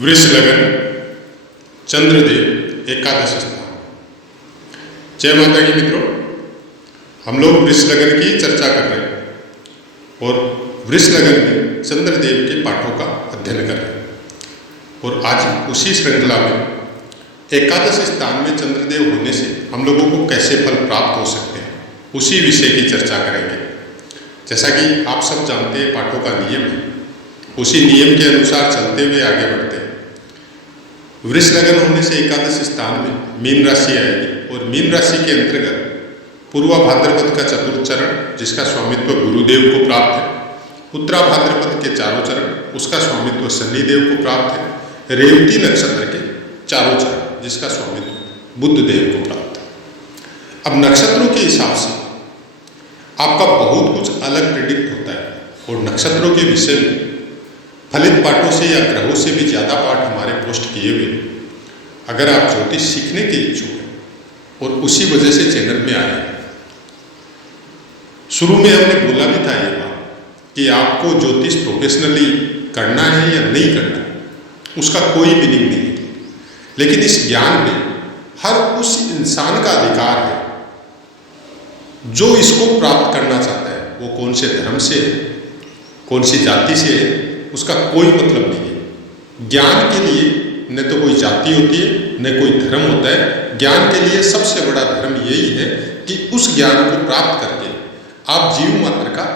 वृष लगन चंद्रदेव एकादश स्थान। जय माता की मित्रों, हम लोग वृष लगन की चर्चा कर रहे हैं और वृष लगन में चंद्रदेव के पाठों का अध्ययन कर रहे हैं। और आज उसी श्रृंखला में एकादश स्थान में चंद्रदेव होने से हम लोगों को कैसे फल प्राप्त हो सकते हैं, उसी विषय की चर्चा करेंगे। जैसा कि आप सब जानते हैं, पाठों का नियम है, उसी नियम के अनुसार चलते हुए आगे बढ़ते हैं। वृष लगन होने से एकादश स्थान में मीन राशि आएगी और मीन राशि के अंतर्गत पूर्वा भाद्रपद का चतुर्थ चरण, जिसका स्वामित्व गुरुदेव को प्राप्त है, उत्तरा भाद्रपद के चारों चरण, उसका स्वामित्व शनिदेव को प्राप्त है, रेवती नक्षत्र के चारों चरण, जिसका स्वामित्व बुध देव को प्राप्त है। अब नक्षत्रों के हिसाब से आपका बहुत कुछ अलग प्रेडिक्ट होता है और नक्षत्रों के विषय में फलित पाठों से या ग्रहों से भी ज़्यादा पाठ हमारे पोस्ट किए हुए। अगर आप ज्योतिष सीखने के इच्छुक हैं और उसी वजह से चैनल में आए हैं, शुरू में हमने बोला भी था ये बात कि आपको ज्योतिष प्रोफेशनली करना है या नहीं करना, उसका कोई मीनिंग नहीं है। लेकिन इस ज्ञान में हर उस इंसान का अधिकार है जो इसको प्राप्त करना चाहता है। वो कौन से धर्म से है, कौन सी जाति से है, उसका कोई मतलब नहीं है। ज्ञान के लिए न तो कोई जाति होती है, न कोई धर्म होता है। ज्ञान के लिए सबसे बड़ा धर्म यही है कि उस ज्ञान को प्राप्त करके आप जीव मात्र का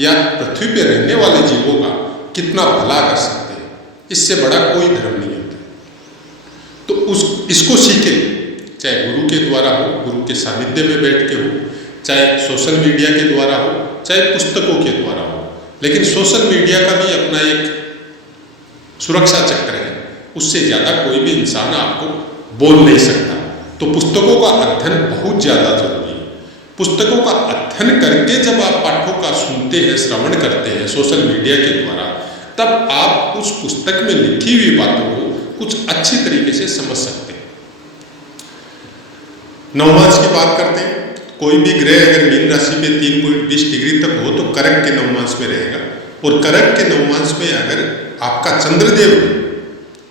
या पृथ्वी पर रहने वाले जीवों का कितना भला कर सकते हैं। इससे बड़ा कोई धर्म नहीं होता। तो इसको सीखे, चाहे गुरु के द्वारा हो, गुरु के सानिध्य में बैठ के हो, चाहे सोशल मीडिया के द्वारा हो, चाहे पुस्तकों के द्वारा हो। लेकिन सोशल मीडिया का भी अपना एक सुरक्षा चक्र है, उससे ज़्यादा कोई भी इंसान आपको बोल नहीं सकता। तो पुस्तकों का अध्ययन बहुत ज़्यादा जरूरी है। पुस्तकों का अध्ययन करके जब आप पाठों का सुनते हैं, श्रवण करते हैं सोशल मीडिया के द्वारा, तब आप उस पुस्तक में लिखी हुई बातों को कुछ अच्छी तरीके से समझ सकते हैं। नवमांश की बात करते हैं। कोई भी ग्रह अगर मीन राशि में 3.20 डिग्री तक हो तो कर्क के नवमांश में रहेगा। और कर्क के नवमांश में अगर आपका चंद्रदेव,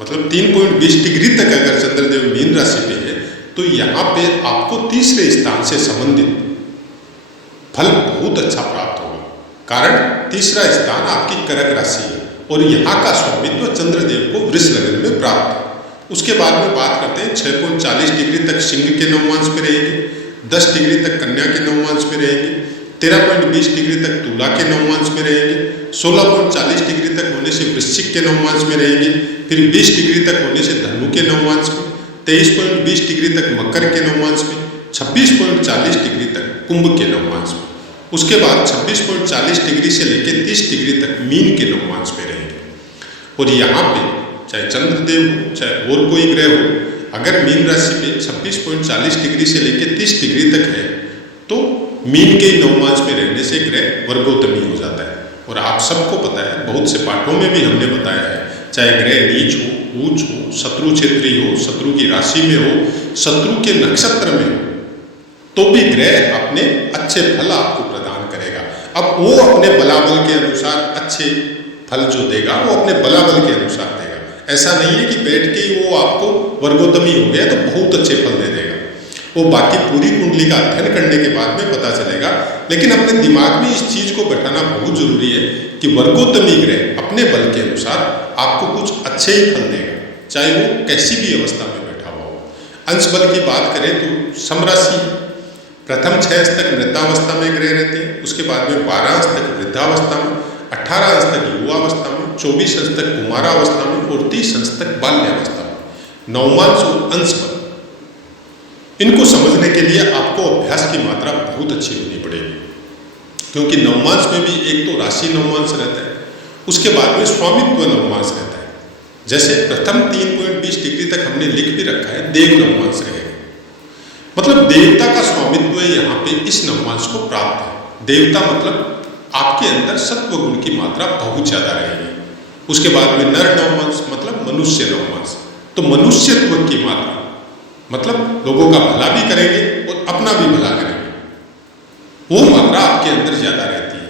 मतलब 3.20 डिग्री तक अगर चंद्रदेव मीन राशि पे है, तो यहाँ पे आपको तीसरे स्थान से संबंधित फल बहुत अच्छा प्राप्त होगा। कारण तीसरा स्थान आपकी कर्क राशि है और यहाँ का स्वामित्व चंद्रदेव को वृष लगन में प्राप्त है। उसके बाद में बात करते हैं 6.40 डिग्री तक सिंह के नवमांश में रहेगी, 10 डिग्री तक कन्या के नवमांश में रहेंगे, 13.20 डिग्री तक तुला के नवमांश में रहेंगे, 16.40 डिग्री तक होने से वृश्चिक के नवमांश में रहेंगे, फिर 20 डिग्री तक होने से धनु के नवमांश में, 23.20 डिग्री तक मकर के नवमांश में, 26.40 डिग्री तक कुंभ के नवमांश में। उसके बाद 26.40 डिग्री से लेकर 30 डिग्री तक मीन के नवमांश में रहेंगे। और यहाँ पे चाहे चंद्रदेव हो, चाहे और कोई ग्रह हो, अगर मीन राशि में 26.40 डिग्री से लेकर 30 डिग्री तक है, तो मीन के नवमांश में रहने से ग्रह वर्गोत्तमी हो जाता है। और आप सबको पता है, बहुत से पाठों में भी हमने बताया है, चाहे ग्रह नीच हो, ऊंच हो, शत्रु क्षेत्री हो, शत्रु की राशि में हो, शत्रु के नक्षत्र में हो, तो भी ग्रह अपने अच्छे फल आपको प्रदान करेगा। अब वो अपने बलाबल के अनुसार अच्छे फल जो देगा, वो अपने बलाबल के अनुसार देगा। ऐसा नहीं है कि बैठ के ही वो आपको वर्गोत्तमी हो गया तो बहुत अच्छे फल दे देगा। वो बाकी पूरी कुंडली का अध्ययन करने के बाद में पता चलेगा। लेकिन अपने दिमाग में इस चीज को बैठाना बहुत जरूरी है कि वर्गोत्तमी ग्रह अपने बल के अनुसार आपको कुछ अच्छे ही फल देगा, चाहे वो कैसी भी अवस्था में बैठा हुआ हो। अंश बल की बात करें तो समराशि प्रथम 6 अंश तक मृतावस्था में ग्रह रहते हैं, उसके बाद में 12 अंश तक वृद्धावस्था में, 18 अंश तक युवावस्था में, 24 अंश तक कुमारावस्था में और 30 अंश तक बाल्यावस्था में। नवमांश और अंश बल, इनको समझने के लिए आपको अभ्यास की मात्रा बहुत अच्छी होनी पड़ेगी। क्योंकि नवमांश में भी एक तो राशि नवमांश रहता है, उसके बाद में स्वामित्व नवमांश रहता है। जैसे प्रथम 3.20 डिग्री तक हमने लिख भी रखा है, देव नवमांश रहेगा, मतलब देवता का स्वामित्व यहाँ पे इस नवमांश को प्राप्त है। देवता मतलब आपके अंदर सत्व गुण की मात्रा बहुत ज्यादा रहेगी। उसके बाद में नर नवमांश मतलब मनुष्य नवमांश, तो मनुष्यत्व की मात्रा मतलब लोगों का भला भी करेंगे और अपना भी भला करेंगे, वो मात्रा आपके अंदर ज्यादा रहती है।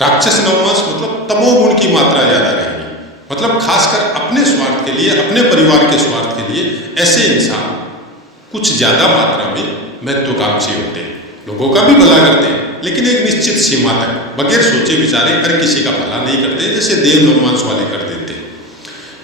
राक्षस नवमांश मतलब तमोगुण की मात्रा ज्यादा रहेगी, मतलब खासकर अपने स्वार्थ के लिए, अपने परिवार के स्वार्थ के लिए ऐसे इंसान कुछ ज़्यादा मात्रा में महत्वाकांक्षी होते हैं। लोगों का भी भला करते हैं, लेकिन एक निश्चित सीमा तक, बगैर सोचे विचारे हर किसी का भला नहीं करते, जैसे देव नवमांस वाले कर देते हैं।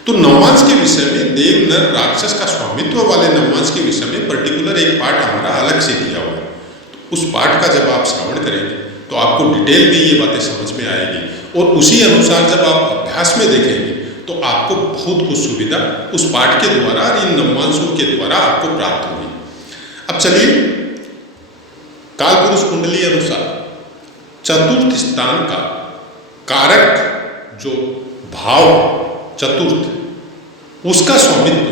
तो नवमांस के विषय में, देव नर राक्षस का स्वामित्व वाले नवमांस के विषय में पर्टिकुलर एक पाठ हमारा अलग से दिया हुआ है। तो उस पाठ का जब आप श्रवण करेंगे तो आपको डिटेल में ये बातें समझ में आएगी, और उसी अनुसार जब आप अभ्यास में देखेंगे तो आपको बहुत कुछ सुविधा उस पाठ के द्वारा और इन नवमांसों के द्वारा आपको प्राप्त होगी। अब चलिए, कालपुरुष कुंडली अनुसार चतुर्थ स्थान का कारक जो भाव चतुर्थ, उसका स्वामित्व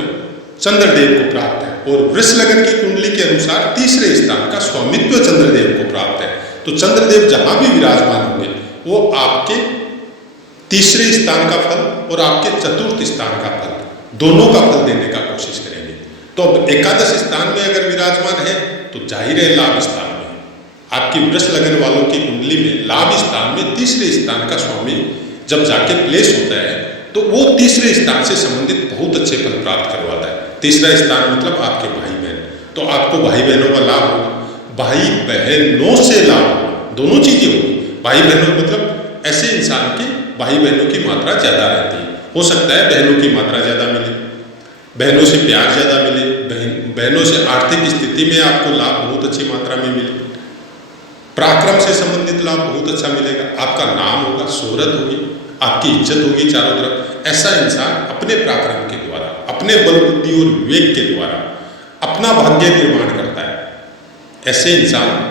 चंद्रदेव को प्राप्त है, और वृष लगन की कुंडली के अनुसार तीसरे स्थान का स्वामित्व चंद्रदेव को प्राप्त है। तो चंद्रदेव जहां भी विराजमान होंगे वो आपके तीसरे स्थान का फल और आपके चतुर्थ स्थान का फल, दोनों का फल देने का कोशिश करेंगे। तो अब एकादश स्थान में अगर विराजमान है तो जाहिर है लाभ स्थान में, आपकी वृष लगन वालों की कुंडली में लाभ स्थान में तीसरे स्थान का स्वामी जब जाके प्लेस होता है तो वो तीसरे स्थान से संबंधित बहुत अच्छे फल प्राप्त करवाता है। तीसरा स्थान मतलब आपके भाई बहन, तो आपको भाई बहनों का लाभ होगा, भाई बहनों से लाभ होगा, दोनों चीजें होगी। भाई बहनों मतलब ऐसे इंसान के भाई बहनों की मात्रा ज्यादा रहती है, हो सकता है बहनों की मात्रा ज्यादा मिले, बहनों से प्यार ज्यादा मिले, बहनों से आर्थिक स्थिति में आपको लाभ बहुत अच्छी मात्रा में मिले, पराक्रम से संबंधित लाभ बहुत अच्छा मिलेगा, आपका नाम होगा, शोहरत होगी, आपकी इज्जत होगी चारों तरफ। ऐसा इंसान अपने पराक्रम के द्वारा, अपने बल बुद्धि और विवेक के द्वारा अपना भाग्य निर्माण करता है। ऐसे इंसान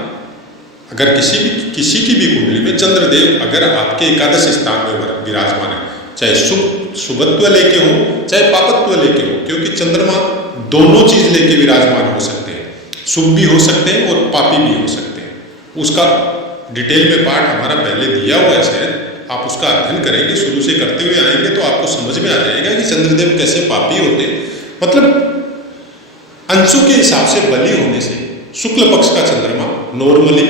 अगर किसी की भी कुंडली में चंद्रदेव अगर आपके एकादश स्थान में विराजमान है, चाहे शुभत्व लेके हो चाहे पापत्व लेके हो, क्योंकि चंद्रमा दोनों चीज लेके विराजमान हो सकते हैं, शुभ भी हो सकते हैं और पापी भी हो सकते हैं। उसका डिटेल में पाठ हमारा पहले दिया हुआ है शायद, आप उसका अध्ययन करेंगे, शुरू से करते हुए आएंगे तो आपको समझ में आ जाएगा कि चंद्रदेव कैसे पापी होते हैं। मतलब अंशों के हिसाब से बली होने से शुक्ल पक्ष का चंद्रमा नॉर्मली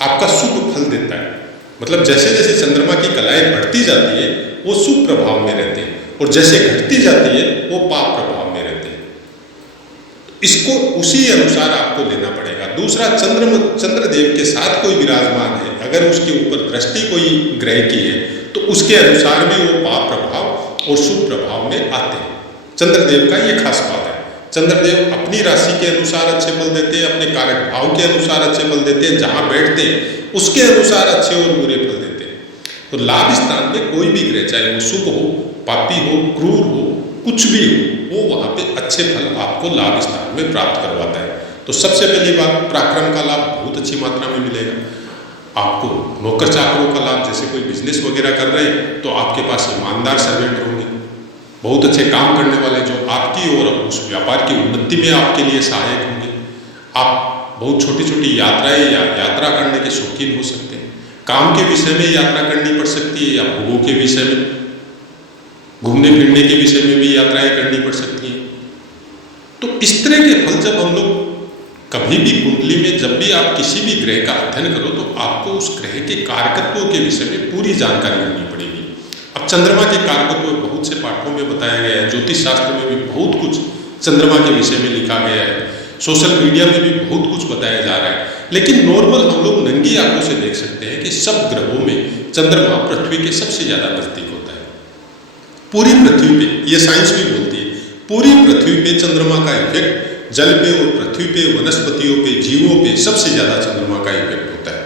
आपका शुभ फल देता है। मतलब जैसे जैसे चंद्रमा की कलाएं बढ़ती जाती है वो शुभ प्रभाव में रहते हैं, और जैसे घटती जाती है वो पाप प्रभाव में रहते हैं। इसको उसी अनुसार आपको लेना पड़ेगा। दूसरा, चंद्रदेव के साथ कोई विराजमान है, अगर उसके ऊपर दृष्टि कोई ग्रह की है तो उसके अनुसार भी वो पाप प्रभाव और शुभ प्रभाव में आते हैं। चंद्रदेव का ये खास बात है। चंद्रदेव अपनी राशि के अनुसार अच्छे फल देते हैं, अपने कारक भाव के अनुसार अच्छे फल देते हैं, जहां बैठते हैं उसके अनुसार अच्छे और बुरे फल देते हैं। तो लाभ स्थान में कोई भी ग्रह, चाहे वो शुभ हो, पापी हो, क्रूर हो, कुछ भी हो, वो वहां पे अच्छे फल आपको लाभ स्थान में प्राप्त करवाता है। तो सबसे पहली बात, पराक्रम का लाभ बहुत अच्छी मात्रा में मिलेगा आपको। नौकर चाकरों का लाभ, जैसे कोई बिजनेस वगैरह कर रहे हैं तो आपके पास ईमानदार सर्वेंट होंगे, बहुत अच्छे काम करने वाले, जो आपकी और उस व्यापार की उन्नति में आपके लिए सहायक होंगे। आप बहुत छोटी छोटी यात्राएं या यात्रा करने के शौकीन हो सकते हैं, काम के विषय में यात्रा करनी पड़ सकती है, या भोगों के विषय में, घूमने फिरने के विषय में भी यात्राएं करनी पड़ सकती हैं। तो इस तरह के फल जब हम लोग कभी भी कुंडली में, जब भी आप किसी भी ग्रह का अध्ययन करो तो आपको उस ग्रह के कारकत्वों के विषय में पूरी जानकारी होनी पड़ेगी। अब चंद्रमा के कारकत्व बहुत से पाठों में बताया गया है, ज्योतिष शास्त्र में भी बहुत कुछ चंद्रमा के विषय में लिखा गया है, सोशल मीडिया में भी बहुत कुछ बताया जा रहा है, लेकिन नॉर्मल हम लोग नंगी आंखों से देख सकते हैं कि सब ग्रहों में चंद्रमा पृथ्वी के सबसे ज्यादा नजदीक होता है। पूरी पृथ्वी पे, ये साइंस भी बोलती है, पूरी पृथ्वी पे चंद्रमा का इफेक्ट, जल पे और पृथ्वी पे, वनस्पतियों पे, जीवों पे सबसे ज्यादा चंद्रमा का इफेक्ट होता है।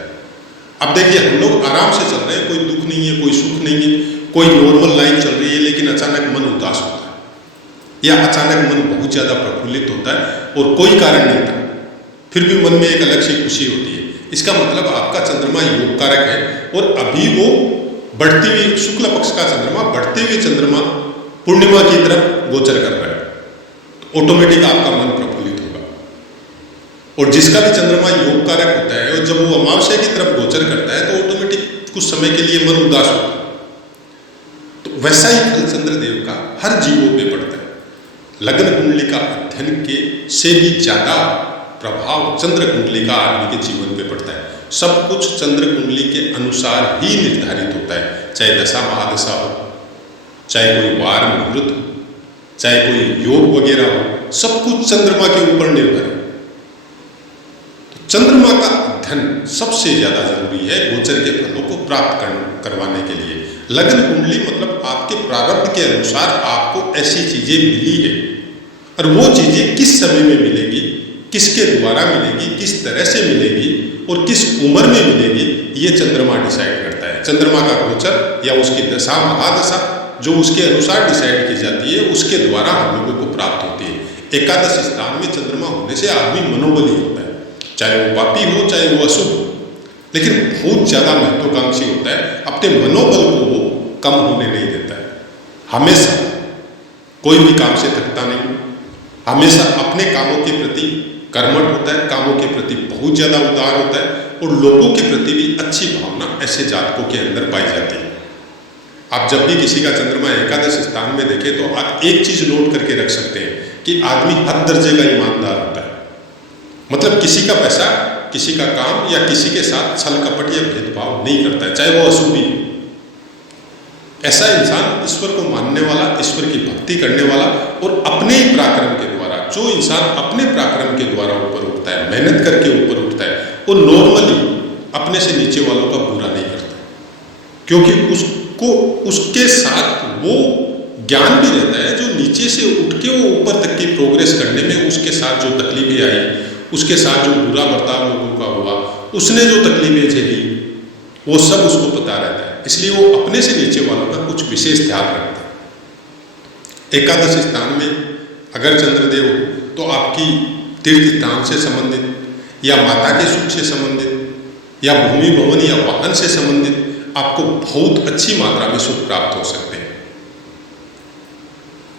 अब देखिए, हम लोग आराम से चल रहे हैं, कोई दुख नहीं है, कोई सुख नहीं है, कोई नॉर्मल लाइफ चल रही है, लेकिन अचानक मन उदास होता है या अचानक मन बहुत ज्यादा प्रफुल्लित होता है और कोई कारण नहीं था, फिर भी मन में एक अलग सी खुशी होती है। इसका मतलब आपका चंद्रमा योग कारक है, और अभी वो बढ़ती हुई शुक्ल पक्ष का चंद्रमा, बढ़ते हुए चंद्रमा पूर्णिमा की तरफ गोचर कर रहा है, तो ऑटोमेटिक आपका मन प्रफुल्लित होगा। और जिसका भी चंद्रमा योग कारक होता है, और जब वो अमावस्या की तरफ गोचर करता है तो ऑटोमेटिक कुछ समय के लिए मन उदास होता है। तो वैसा ही फल चंद्रदेव का हर जीवों पे पड़ता है। लग्न कुंडली का अध्ययन के से भी ज्यादा प्रभाव चंद्र कुंडली का आदमी के जीवन पे पड़ता है। सब कुछ चंद्र कुंडली के अनुसार ही निर्धारित होता है, चाहे दशा महादशा हो, चाहे कोई वार मुहूर्त हो, चाहे कोई योग वगैरह हो, सब कुछ चंद्रमा के ऊपर निर्भर है। तो चंद्रमा का अध्ययन सबसे ज्यादा जरूरी है गोचर के फलों को प्राप्त करवाने के लिए। लग्न कुंडली मतलब आपके प्रारब्ध के अनुसार आपको ऐसी चीजें मिली है, और वो चीजें किस समय में मिलेगी, किसके द्वारा मिलेगी, किस तरह से मिलेगी और किस उम्र में मिलेगी, ये चंद्रमा डिसाइड करता है। चंद्रमा का गोचर या उसकी दशा महादशा जो उसके अनुसार डिसाइड की जाती है, उसके द्वारा हम लोगों को प्राप्त होती है। एकादश स्थान में चंद्रमा होने से आदमी मनोबली होता है, चाहे वो पापी हो चाहे वो अशुभ हो, लेकिन बहुत ज्यादा महत्वाकांक्षी होता है। अपने मनोबल को वो कम होने नहीं देता है। हमेशा कोई भी काम से थकता नहीं, हमेशा अपने कामों के प्रति कर्मठ होता है, कामों के प्रति बहुत ज्यादा उदार होता है, और लोगों के प्रति भी अच्छी भावना ऐसे जातकों के अंदर पाई जाती है। आप जब भी किसी का चंद्रमा एकादश स्थान में देखें तो आप एक चीज नोट करके रख सकते हैं कि आदमी हर दर्जे का ईमानदार होता है। मतलब किसी का पैसा, किसी का काम या किसी के साथ छल कपट या भेदभाव नहीं करता है, चाहे वो अशुभ ही। ऐसा इंसान ईश्वर को मानने वाला, ईश्वर की भक्ति करने वाला, और अपने ही पराक्रम के द्वारा, जो इंसान अपने पराक्रम के द्वारा ऊपर उठता है, मेहनत करके ऊपर उठता है, वो नॉर्मली अपने से नीचे वालों का बुरा नहीं करता, क्योंकि उसको उसके साथ वो ज्ञान भी रहता है जो नीचे से उठ के वो ऊपर तक की प्रोग्रेस करने में उसके साथ जो तकलीफें आई, उसके साथ जो बुरा बर्ताव लोगों का हुआ, उसने जो तकलीफें झेली, वो सब उसको पता रहता है। इसलिए वो अपने से नीचे वालों का कुछ विशेष ध्यान रखता है। एकादश स्थान में अगर चंद्रदेव हो तो आपकी तीर्थ स्थान से संबंधित या माता के सुख से संबंधित या भूमि भवन या वाहन से संबंधित आपको बहुत अच्छी मात्रा में सुख प्राप्त हो सकते हैं।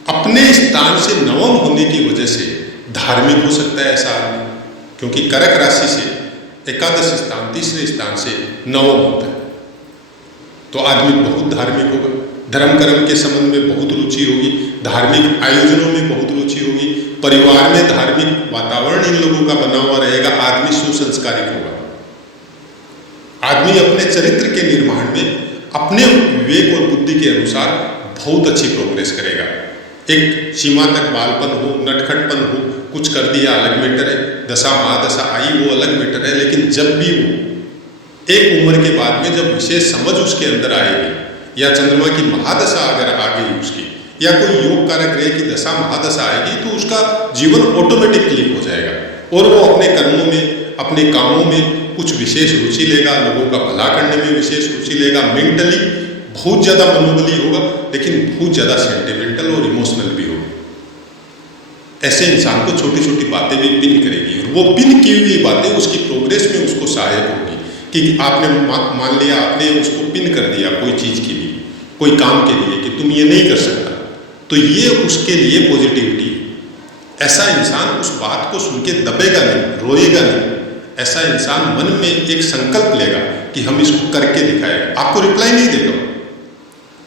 अपने स्थान से नवम होने की वजह से धार्मिक हो सकता है ऐसा आदमी, क्योंकि कर्क राशि से एकादश स्थान तीसरे स्थान से नवम होता है, तो आदमी बहुत धार्मिक होगा, धर्म कर्म के संबंध में बहुत रुचि होगी, धार्मिक आयोजनों में बहुत रुचि होगी, परिवार में धार्मिक वातावरण इन लोगों का बना हुआ रहेगा, आदमी सुसंस्कारिक होगा। आदमी अपने चरित्र के निर्माण में अपने विवेक और बुद्धि के अनुसार बहुत अच्छी प्रोग्रेस करेगा। एक सीमा तक बालपन हो, नटखटपन हो, कुछ कर दिया अलग मैटर है, दशा महादशा आई वो अलग मैटर है, लेकिन जब भी वो एक उम्र के बाद में जब विशेष समझ उसके अंदर आएगी या चंद्रमा की महादशा अगर आ गई उसकी, या कोई योग कारक ग्रह की दशा महादशा आएगी, तो उसका जीवन ऑटोमेटिक क्लिक हो जाएगा और वो अपने कर्मों में, अपने कामों में कुछ विशेष रुचि लेगा, लोगों का भला करने में विशेष रुचि लेगा, मेंटली बहुत ज्यादा मनोबली होगा, लेकिन बहुत ज्यादा सेंटिमेंटल और इमोशनल भी होगा। ऐसे इंसान को छोटी छोटी बातें भी पिन करेगी, और वो पिन की हुई बातें उसकी प्रोग्रेस में उसको सहायक होगी। कि आपने मान लिया, आपने उसको पिन कर दिया कोई चीज के लिए, कोई काम के लिए कि तुम ये नहीं कर सकता, तो ये उसके लिए पॉजिटिविटी है। ऐसा इंसान उस बात को सुन के दबेगा नहीं, रोएगा नहीं। ऐसा इंसान मन में एक संकल्प लेगा कि हम इसको करके दिखाएगा। आपको रिप्लाई नहीं देगा,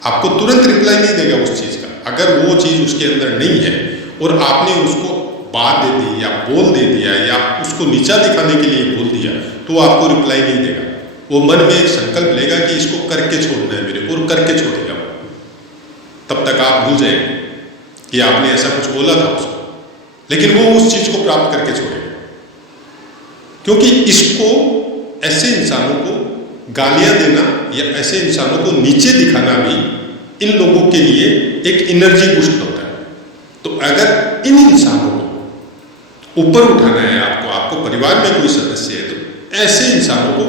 आपको तुरंत रिप्लाई नहीं देगा उस चीज का। अगर वो चीज उसके अंदर नहीं है और आपने उसको बात दे दी या बोल दे दिया या उसको नीचा दिखाने के लिए बोल दिया, तो आपको रिप्लाई नहीं देगा। वो मन में एक संकल्प लेगा कि इसको करके छोड़ना है मेरे को, और करके छोड़ेगा। तब तक आप भूल जाएंगे कि आपने ऐसा कुछ बोला था उसको, लेकिन वो उस चीज को प्राप्त करके छोड़ेगा। क्योंकि इसको, ऐसे इंसानों को गालियां देना या ऐसे इंसानों को नीचे दिखाना भी इन लोगों के लिए एक एनर्जी बूस्ट होता है। तो अगर इन इंसानों को ऊपर उठाना है, आपको परिवार में कोई सदस्य है, तो ऐसे इंसानों को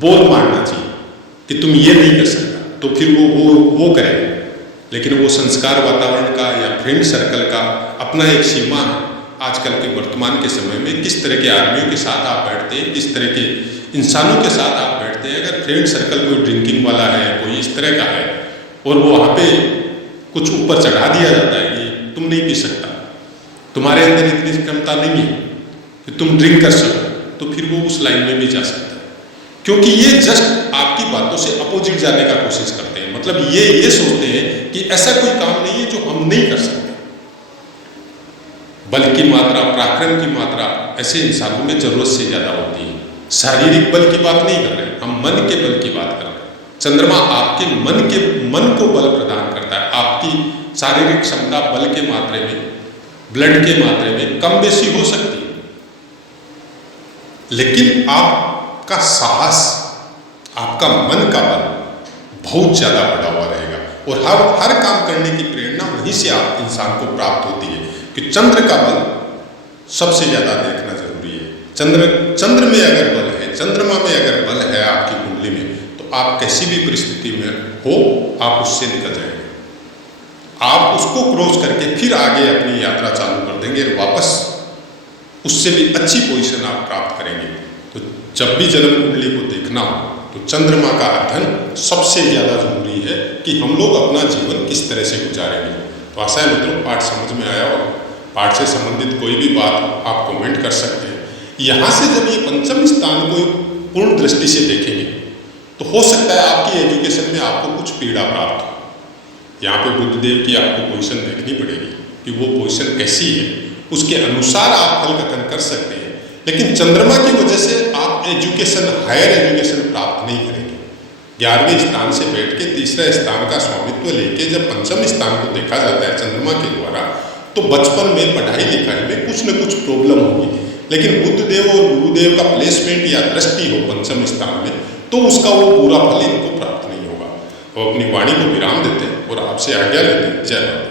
बोल मारना चाहिए कि तुम ये नहीं कर सकता, तो फिर वो करेगा। लेकिन वो संस्कार वातावरण का या फ्रेंड सर्कल का अपना एक सीमा है। आजकल के वर्तमान के समय में किस तरह के आदमियों के साथ आप बैठते हैं, किस तरह के इंसानों के साथ आप बैठते हैं। अगर फ्रेंड सर्कल कोई ड्रिंकिंग वाला है, कोई इस तरह का है, और वो वहाँ पे कुछ ऊपर चढ़ा दिया जाता है कि तुम नहीं पी सकता, तुम्हारे अंदर इतनी क्षमता नहीं है कि तुम ड्रिंक कर सको, तो फिर वो उस लाइन में भी जा सकता है। क्योंकि ये जस्ट आपकी बातों से अपोजिट जाने का कोशिश करते हैं। मतलब ये सोचते हैं कि ऐसा कोई काम नहीं है जो हम नहीं कर सकते। बल की मात्रा, पराक्रम की मात्रा ऐसे इंसानों में जरूरत से ज्यादा होती है। शारीरिक बल की बात नहीं कर रहे, हम मन के बल की बात कर रहे हैं। चंद्रमा आपके मन को बल प्रदान करता है, आपकी शारीरिक क्षमता बल के मात्रे में, ब्लड के मात्रे में कम बेसी हो सकती है, लेकिन आपका साहस, आपका मन का बल बहुत ज़्यादा बढ़ा हुआ रहेगा और हर काम करने की प्रेरणा वहीं से आप इंसान को प्राप्त होती है कि चंद्र का बल सबसे ज़्यादा देखना जरूरी है। चंद्र में अगर बल है, चंद्रमा में अगर बल है आपकी कुंडली में, तो आप कैसी भी परिस्थिति में हो आप उससे निकल जाएंगे, आप उसको क्रॉस करके फिर आगे अपनी यात्रा चालू कर देंगे और वापस उससे भी अच्छी पोजीशन आप प्राप्त करेंगे। तो जब भी जन्म कुंडली को देखना हो तो चंद्रमा का अध्ययन सबसे ज़्यादा जरूरी है कि हम लोग अपना जीवन किस तरह से गुजारेंगे। तो आशा है मित्रों पाठ समझ में आया होगा। पाठ से संबंधित कोई भी बात आप कमेंट कर सकते हैं। यहाँ से जब ये पंचम स्थान को पूर्ण दृष्टि से देखेंगे तो हो सकता है आपकी एजुकेशन में आपको कुछ पीड़ा प्राप्त हो। यहाँ पे बुद्धदेव की आपको पोजीशन देखनी पड़ेगी कि वो पोजीशन कैसी है, उसके अनुसार आप हल कथन कर सकते हैं। लेकिन चंद्रमा की वजह से आप एजुकेशन, हायर एजुकेशन प्राप्त नहीं करेंगे। 11वें स्थान से बैठ के तीसरा स्थान का स्वामित्व लेके जब पंचम स्थान को देखा जाता है चंद्रमा के द्वारा, तो बचपन में पढ़ाई लिखाई में कुछ न कुछ प्रॉब्लम होगी। लेकिन बुद्धदेव और गुरुदेव का प्लेसमेंट या दृष्टि हो पंचम स्थान में, तो उसका वो पूरा फल इनको प्राप्त नहीं होगा। वो अपनी वाणी को विराम देते हैं और आपसे आज्ञा लेते हैं। जय माता।